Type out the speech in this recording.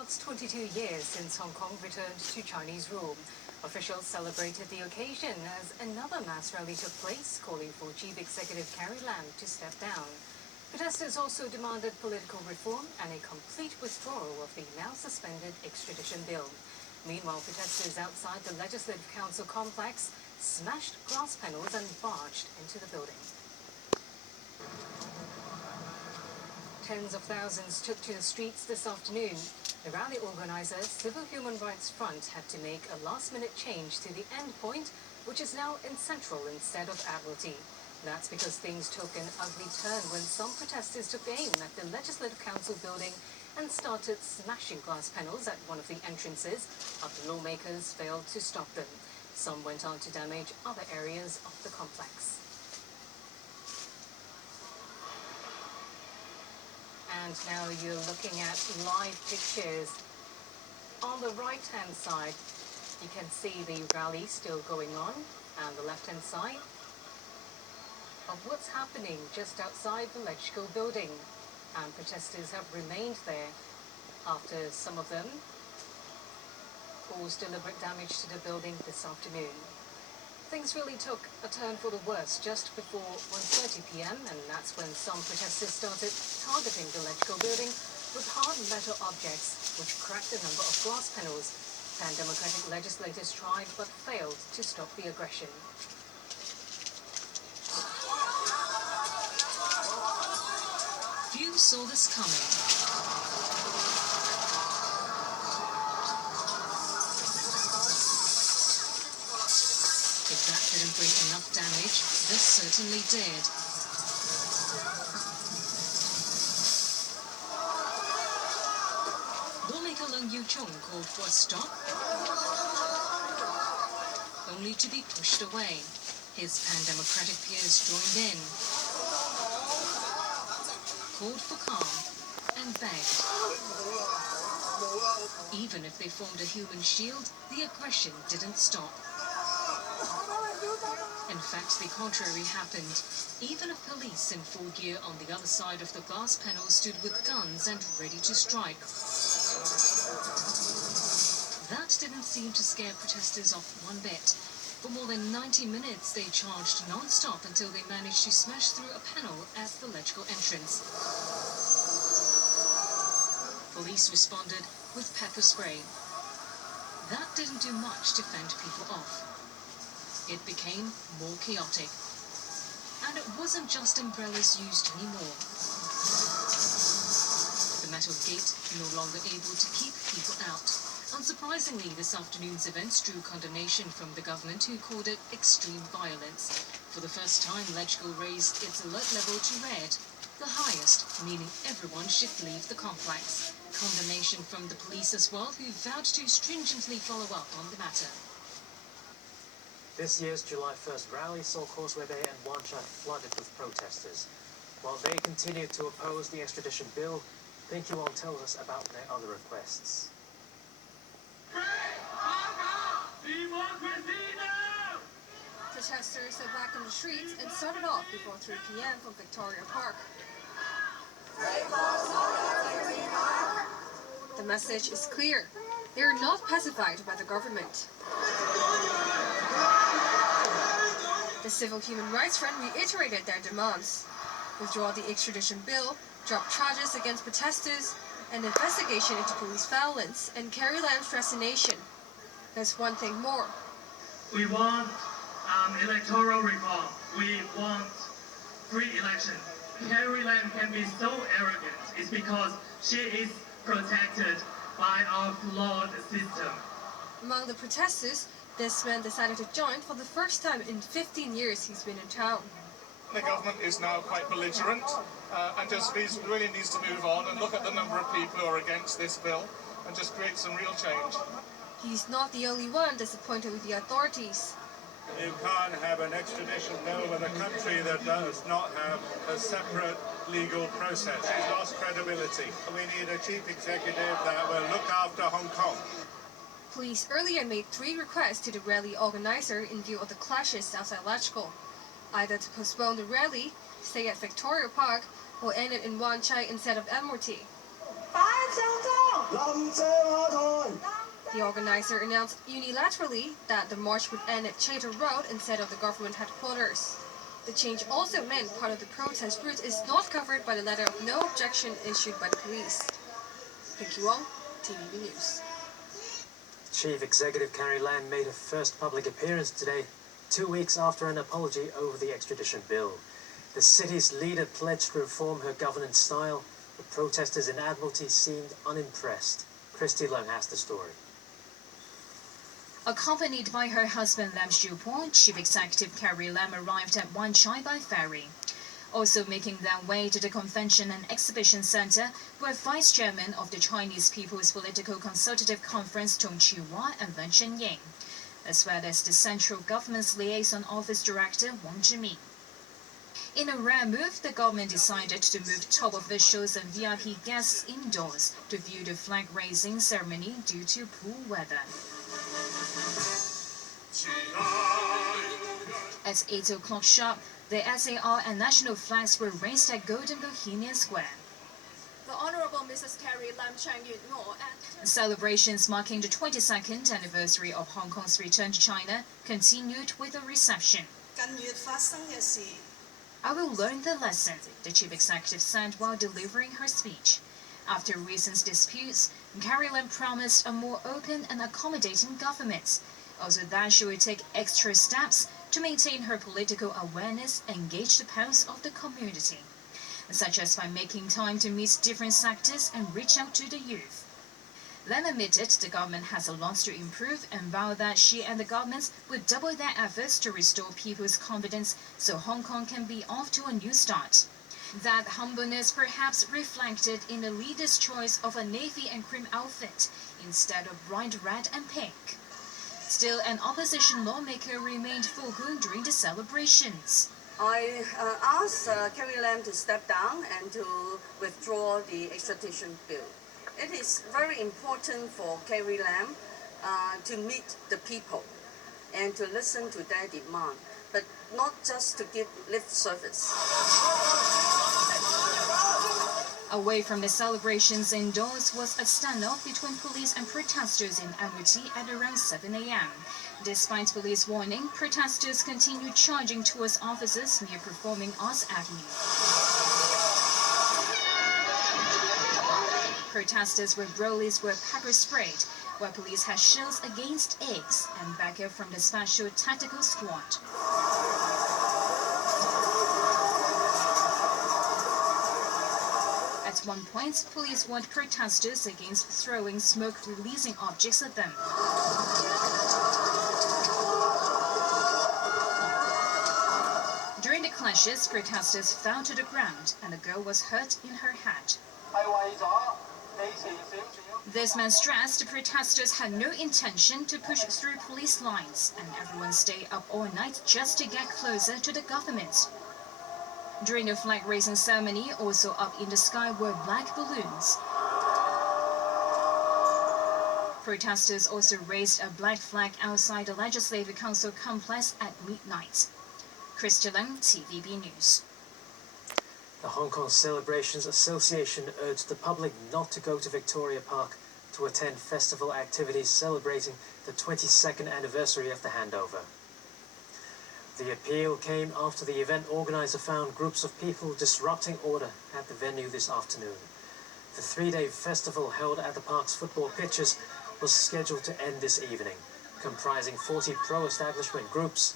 marks 22 years since Hong Kong returned to Chinese rule. Officials celebrated the occasion as another mass rally took place, calling for Chief Executive Carrie Lam to step down. Protesters also demanded political reform and a complete withdrawal of the now suspended extradition bill. Meanwhile, protesters outside the Legislative Council complex smashed glass panels and barged into the building. Tens of thousands took to the streets this afternoon. The rally organizer, Civil Human Rights Front, had to make a last-minute change to the end point, which is now in Central instead of Admiralty. That's because things took an ugly turn when some protesters took aim at the Legislative Council building and started smashing glass panels at one of the entrances after lawmakers failed to stop them. Some went on to damage other areas of the complex. And now you're looking at live pictures. On the right-hand side, you can see the rally still going on, and the left-hand side of what's happening just outside the Legislative building. And protesters have remained there after some of them caused deliberate damage to the building this afternoon. Things really took a turn for the worse just before 1:30 p.m. and that's when some protesters started targeting the Legislative building with hard metal objects, which cracked a number of glass panels. Pan-Democratic legislators tried but failed to stop the aggression. Few saw this coming. If that didn't bring enough damage, this certainly did. Lawmaker Leung Yu-chung called for a stop, only to be pushed away. His pan-democratic peers joined in, called for calm, and begged. Even if they formed a human shield, the aggression didn't stop. In fact, the contrary happened. Even if police in full gear on the other side of the glass panel stood with guns and ready to strike. That didn't seem to scare protesters off one bit. For more than 90 minutes, they charged non-stop until they managed to smash through a panel at the Legislative entrance. Police responded with pepper spray. That didn't do much to fend people off. It became more chaotic. And it wasn't just umbrellas used anymore. The metal gate no longer able to keep people out. Unsurprisingly, this afternoon's events drew condemnation from the government, who called it extreme violence. For the first time, Legislative raised its alert level to red, the highest, meaning everyone should leave the complex. Condemnation from the police as well, who vowed to stringently follow up on the matter. This year's July 1st rally saw Causeway Bay and Wan Chai flooded with protesters. While they continued to oppose the extradition bill, Peng Yu-won tells us about their other requests. Protesters are back on the streets and started off before 3 p.m. from Victoria Park. The message is clear. They are not pacified by the government. The Civil Human Rights Front reiterated their demands: withdraw the extradition bill, drop charges against protesters, an investigation into police violence, and Carrie Lam's resignation. There's one thing more. We want electoral reform. We want free election. Carrie Lam can be so arrogant. It's because she is protected by our flawed system. Among the protesters, this man decided to join for the first time in 15 years he's been in town. The government is now quite belligerent and just really needs to move on and look at the number of people who are against this bill and just create some real change. He's not the only one disappointed with the authorities. You can't have an extradition bill with a country that does not have a separate legal process. It's lost credibility. We need a chief executive that will look after Hong Kong. Police earlier made 3 requests to the rally organizer in view of the clashes outside Legislative. Either to postpone the rally, stay at Victoria Park, or end it in Wan Chai instead of Admiralty. The organizer announced unilaterally that the march would end at Chater Road instead of the government headquarters. The change also meant part of the protest route is not covered by the letter of no objection issued by the police. Vicky Wong, TVB News. Chief Executive Carrie Lam made her first public appearance today, 2 weeks after an apology over the extradition bill. The city's leader pledged to reform her governance style. The protesters in Admiralty seemed unimpressed. Christy Leung has the story. Accompanied by her husband Lam Xiupo, Chief Executive Carrie Lam arrived at Wan Chai by ferry. Also making their way to the Convention and Exhibition Center were Vice Chairman of the Chinese People's Political Consultative Conference Dong Qihua and Wen Shenying, as well as the Central Government's Liaison Office Director Wang Zhimi. In a rare move, the government decided to move top officials and VIP guests indoors to view the flag-raising ceremony due to poor weather. At 8 o'clock sharp, the SAR and national flags were raised at Golden Bohemian Square. The Honourable Mrs. Carrie Lam Chang-yun-mo and Celebrations marking the 22nd anniversary of Hong Kong's return to China continued with a reception. 近月發生嘅事 I will learn the lesson, the chief executive said while delivering her speech. After recent disputes, Carrie Lam promised a more open and accommodating government, also that she would take extra steps to maintain her political awareness and engage the pulse of the community, such as by making time to meet different sectors and reach out to the youth. Lam admitted the government has a lot to improve and vowed that she and the government would double their efforts to restore people's confidence so Hong Kong can be off to a new start. That humbleness perhaps reflected in the leader's choice of a navy and cream outfit instead of bright red and pink. Still, an opposition lawmaker remained vocal during the celebrations. I asked Carrie Lam to step down and to withdraw the extradition bill. It is very important for Carrie Lam to meet the people and to listen to their demand, but not just to give lip service. Away from the celebrations indoors was a standoff between police and protesters in Admiralty at around 7 a.m. Despite police warning, protesters continued charging towards officers near Performing Arts Avenue. Protesters with rollies were pepper sprayed, while police had shells against eggs and backup from the Special Tactical Squad. At one point, police warned protesters against throwing smoke-releasing objects at them. During the clashes, protesters fell to the ground and a girl was hurt in her head. This man stressed the protesters had no intention to push through police lines and everyone stayed up all night just to get closer to the government. During the flag-raising ceremony, also up in the sky were black balloons. Protesters also raised a black flag outside the Legislative Council complex at midnight. Christy Leung, TVB News. The Hong Kong Celebrations Association urged the public not to go to Victoria Park to attend festival activities celebrating the 22nd anniversary of the handover. The appeal came after the event organizer found groups of people disrupting order at the venue this afternoon. The three-day festival held at the park's football pitches was scheduled to end this evening, comprising 40 pro-establishment groups